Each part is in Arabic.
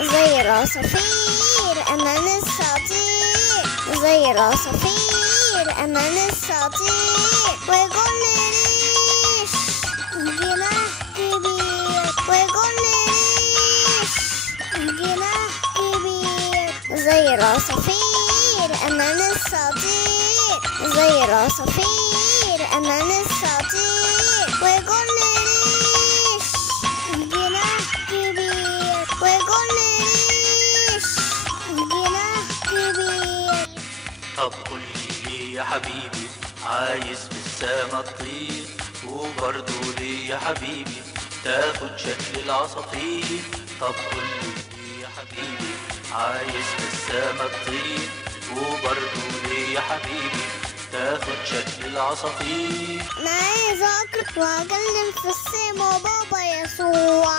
زي العصافير أمان الساطير، زي العصافير أمان الساطير، ويقول لي ريش جناح كبير، ويقول لي ريش جناح كبير، زي العصافير أمان الساطير، زي العصافير أمان الساطير، ويقول لي ريش جناح كبير، ويقول لي ريش جناح كبير. طب قول لي ليه يا حبيبي عايز في السما تطير، وبرضه ليه يا حبيبي تاخد شكل العصافير؟ طب قول لي ليه يا حبيبي عايز في السما تطير، وبرضه ليه يا حبيبي تاخد شكل العصافير؟ أنا عايز أقرأ وأكلم في السما بابا يسوع،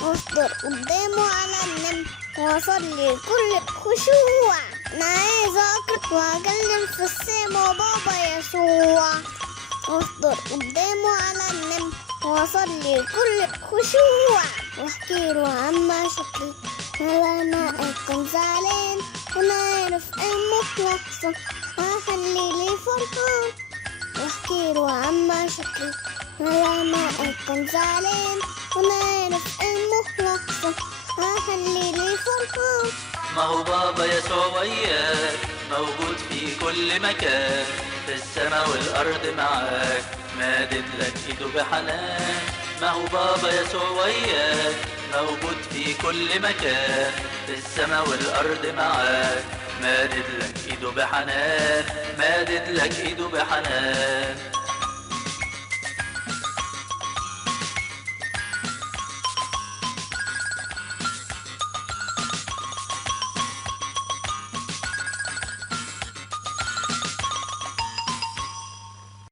وأفطر قدامه على النمل وأصلي كل خشوع. أنا عايز أقرأ وأكلم في السما بابا يسوع، وأفطر قدامه على النمل وأصلي كل خشوع، وأحكي له عما شكلي لما أكون زعلان، وأنا عارف أمك لحظة وأخلي لي فرحان، واحكي له عما شكلي لما أكون زعلان، وأنا عارف أمك لحظة وأخلي لي فرحان. ما هو بابا يسوع وياك موجود في كل مكان، في السما والأرض معاك مادد لك إيده بحنان. ما هو بابا يسوع وياك موجود في كل مكان، في السما والأرض معاك مادد لك إيده بحنان، مادد لك إيده بحنان.